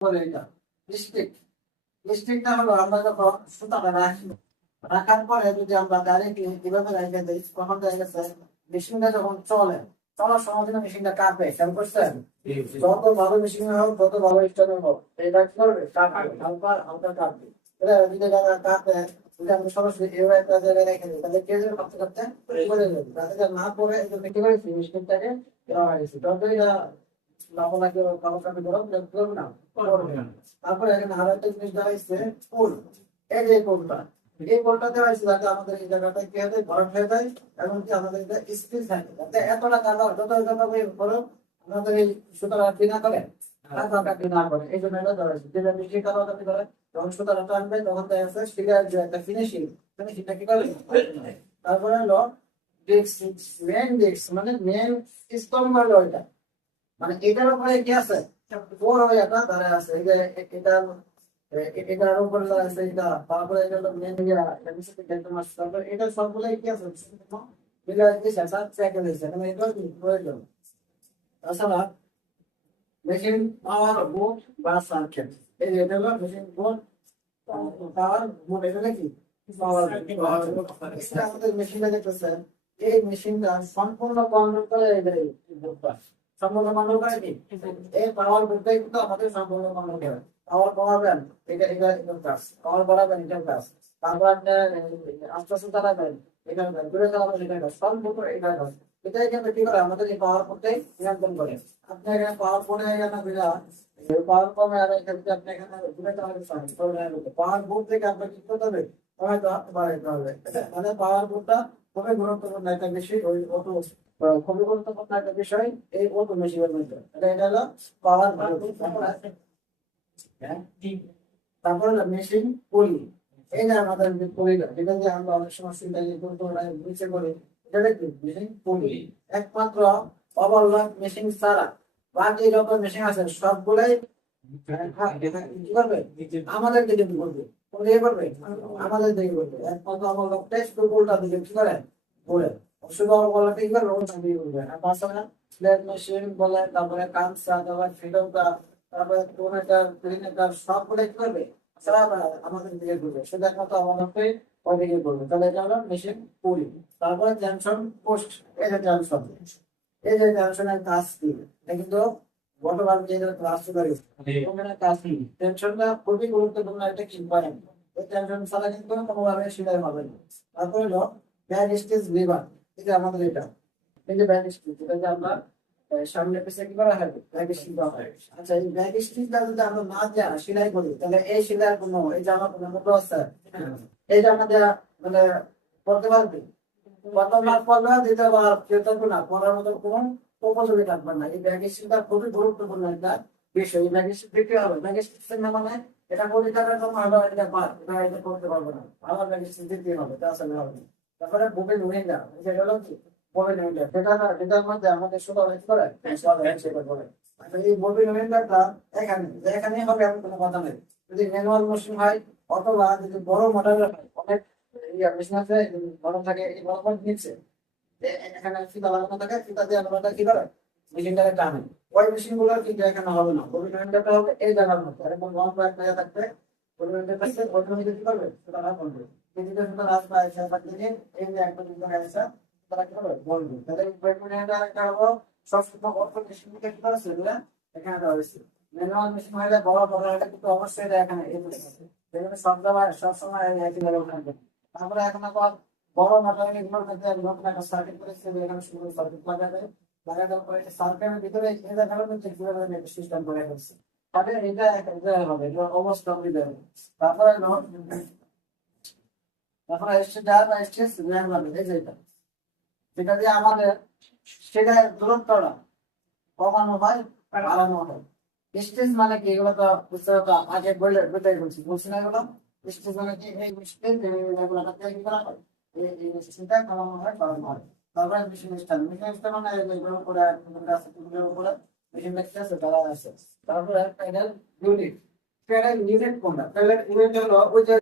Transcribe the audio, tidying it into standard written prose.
বলে এটা স্টিক। স্টিকটা হলো আমরা যখন সুতাটা রাখি, রাখার পরে যদি আমরা ডাইরেক্ট এভাবে রেখে দিই, তখন দেখা গেছে মেশিনটা যখন চলে, চলার সময় কিন্তু মেশিনটা কাঁপবে। খেয়াল করছেন? যত ভালো মেশিন হোক, যত ভালো স্টার্টার হোক, এটা কি করবে? কাঁপবে, হালকা হালকা কাঁপবে। এটা যদি কাঁপে, যদি আমরা সরাসরি এভাবে একটা জায়গায় রেখে দিই, তাহলে কেউ যেন কাঁপতে কাঁপতে পড়ে যাবে। তাতে না পড়ে এই জন্য কি করেছি, মেশিনটাকে দেওয়া হয়েছে। তবে এটা লাফালাফি কাঁপাকাঁপি করবে না, করবে না। তারপরে এখানে আরো একটা জিনিস দেওয়া হয়েছে, পুল। এই যে পুলটা, এই পুলটা দেওয়া হয়েছে যাতে আমাদের এই জায়গাটা কি হয়ে যায়, ভরাট হয়ে যায়, এবং কি আমাদের এটা স্পিড থাকে, যাতে এতটা কাটা যত কাটা করো আমাদের এই সুতরাং বিনা করে কাটাকাটি না করে। এই জন্য এটা দেওয়া হয়েছে। যেটা বেশি কাটাকাটি করে, যখন সুতরাং টানবে তখন দেখা যাচ্ছে শিলার যে একটা ফিনিশিং, ফিনিশিংটা কি করে। তারপরে হলো ডিস্ক, মেন ডিস্ক মানে মেন স্তম্ভ হলো এটা, মানে এটার উপরে কি আছে, বড় একটা ধরে আছে। এই যে এটা এটার উপরে আছে এটা, তারপরে এটা হলো মেন ইয়া, এটা নিচে থেকে একদম আসছে। তারপরে এটা সবগুলাই কি আছে, মিলে দিয়েছে, স্যার চেক দিয়েছে, মানে এটা কি প্রয়োজন। তাছাড়া মেশিন পাওয়ার বোর্ড বা সার্কিট, এই যে এটা হলো মেশিন বোর্ড পাওয়ার বোর্ড, এটা নাকি পাওয়ার এটা আমাদের মেশিনটা দেখতেছেন। এই মেশিনটা সম্পূর্ণ কন্ট্রোল করে এই বোর্ডটা, সম্পূর্ণ কন্ট্রোল করে কি এই পাওয়ার বোর্ডটাই কিন্তু আমাদের সম্পূর্ণ কন্ট্রোল করে। পাওয়ার কমাবেন, এটা এটা কাজ, পাওয়ার বাড়াবেন, এটা কাজ। তারপর আপনি আস্তে আস্তে চালাবেন, এটা কাজ, ঘুরে চালাবেন, এটা কাজ, সম্পূর্ণ এটা কাজ। এটাই কিন্তু কি করে, আমাদের এই পাওয়ার বোর্ডটাই নিয়ন্ত্রণ করে। আপনি এখানে পাওয়ার বোর্ডে এখানে বিনা পাওয়ার কমে, আর এখানে আপনি এখানে ঘুরে চালাতে চান, পাওয়ার বোর্ড থেকে আপনাকে কি করতে হবে, হয়তো বাড়াইতে হবে। মানে পাওয়ার বোর্ডটা খুবই গুরুত্বপূর্ণ একটা বিষয়, ওই অটো খুবই গুরুত্বপূর্ণ একটা বিষয় এই অটো মেশিনের মধ্যে। এটা হলো পাওয়ার বোর্ড। তারপর হলো মেশিন পলি। এই যে আমাদের যে পলিটা, যেটা দিয়ে আমরা অনেক সময় সিনটাকে নিচে করি, এটা দেখি মেশিন পলি। একমাত্র ওভারলক মেশিন ছাড়া বাকি যত মেশিন আছে সবগুলাই কি করবে, আমাদের দিকে করবে। কোন দিকে করবে, আমাদের দিকে করবে। একমাত্র ওভারলক টেস্ট উল্টা দিকে কি করে, ঘুরে। শুধু ওভারলক কি করবে, উল্টা দিকে ঘুরবে। আর তাছাড়া স্লেট মেশিন বলে, তারপরে কামসা, তারপরে ফিডোকা, তারপরে টোনেটার, ক্লিনেটার, সবগুলো কি করবে, আমাদের দিকে ঘুরবে। শুধু একমাত্র ওভারলকটাই ওই দিকে ঘুরবে। তাহলে এটা হলো মেশিন পুলি। তারপরে জংশন পোস্ট, এই যে জংশন, এই যে জংশনের কাজ কি, এটা কিন্তু গতবার যে ক্লাস করি ওখানে কাজ কি, টেনশনটা খুবই গুরুত্বপূর্ণ একটা কি পয়েন্ট। এই টেনশন ছাড়া কিন্তু কোনোভাবে সেটাই হবে না। তারপরে হলো ব্যাক স্টেজ লিভার, এই যে আমাদের এটা, এই যে ব্যাক স্টেজ, এটা যে আমরা সামনে পিছিয়ে কি করা হয়, ব্যাক স্টেজ দেওয়া হয়। আচ্ছা, এই ব্যাক স্টেজটা যদি আমরা না সেলাই করি, তাহলে এই সেলাই কোনো এই জামা কোনো মতো আছে, এই জামা দেওয়া মানে করতে পারবে, গতবার পড়া দিতে পার কেউ থাকবে না, পড়ার মতো কোনো উপযোগী থাকবে না। এই ব্যাগেশনটা খুবই গুরুত্বপূর্ণ একটা বিষয়। এই ব্যাগেশন দিতে হবে, ব্যাগেশন না মানে এটা পরীক্ষাটা কম হবে, এটা পার এটা এটা করতে পারবে না, আবার ব্যাগেশন দিতে হবে, তা আসলে হবে না। তারপরে বুকিং উইন্ডা, এটা হলো কি বুকিং উইন্ডা, যেটা না যেটার মধ্যে আমাদের শুধু অনেক করে সেটা করে। আচ্ছা, এই বুকিং উইন্ডাটা এখানে এখানেই হবে এমন কোনো কথা নেই। যদি ম্যানুয়াল মেশিন হয় অথবা যদি বড় মডেলের হয়, অনেক মেশিন আছে গরম থাকে, এই গরম নিচ্ছে এখানে ফিতা লাগানো থাকে, ফিতা দিয়ে আমরা কি করে মেশিনটাকে টানে। ওই মেশিন গুলো কিন্তু এখানে হবে না, গভর্নমেন্টটা হবে এই জায়গার মধ্যে, এরকম লম্বা একটা জায়গা থাকবে। গভর্নমেন্টের কাছে গভর্নমেন্ট কি করবে, সেটা না করবে। কিন্তু সুতরাং রাস্তা এসে থাকলে এই যে একটা দিন ধরে আসা, তারা কি করবে, বলবে। তাহলে গভর্নমেন্টটা একটা হলো সবসময় অর্থ মেশিন থেকে কি করেছে, এগুলা এখানে দেওয়া হয়েছে। ম্যানুয়াল মেশিন হলে বড় বড় হলে কিন্তু অবশ্যই এটা এখানে এই যেখানে সবসময় একই জায়গায় উঠানো। তারপরে এখন আবার বড় মোটর এগুলোর মধ্যে নতুন একটা সার্কিট করেছে, এখানে শুধু সার্কিট লাগাবে, লাগাই দেওয়ার পরে সার্কিটের ভিতরে এই জায়গার মধ্যে কিভাবে সিস্টেম করে ফেলছে, তাহলে এটা এটা হবে, এটা অবস্থা দিতে হবে। তারপরে তারপরে এসছে যার এসছে র্যাম লাগবে, এই যে এটা, যেটা দিয়ে আমাদের সেটা দূরত্বটা কমানো হয়, বাড়ানো হয়। স্টেজ মানে কি, এগুলো তো বুঝতে তো আগে বললে বুঝতে বলছি না এগুলো। স্টেজ মানে কি, এই স্টেজ এগুলো কি করা হয়, এই স্টেজটা কমানো হয়, বাড়ানো হয়। তারপরে মেশিন স্টার্ট, মেশিন স্টার্ট মানে এগুলো করে উপরে মেশিন দেখতে আছে, তারা আছে। তারপরে প্যানেল ইউনিট, প্যানেল ইউনিট কোনটা, প্যানেল ইউনিট হলো ওই যে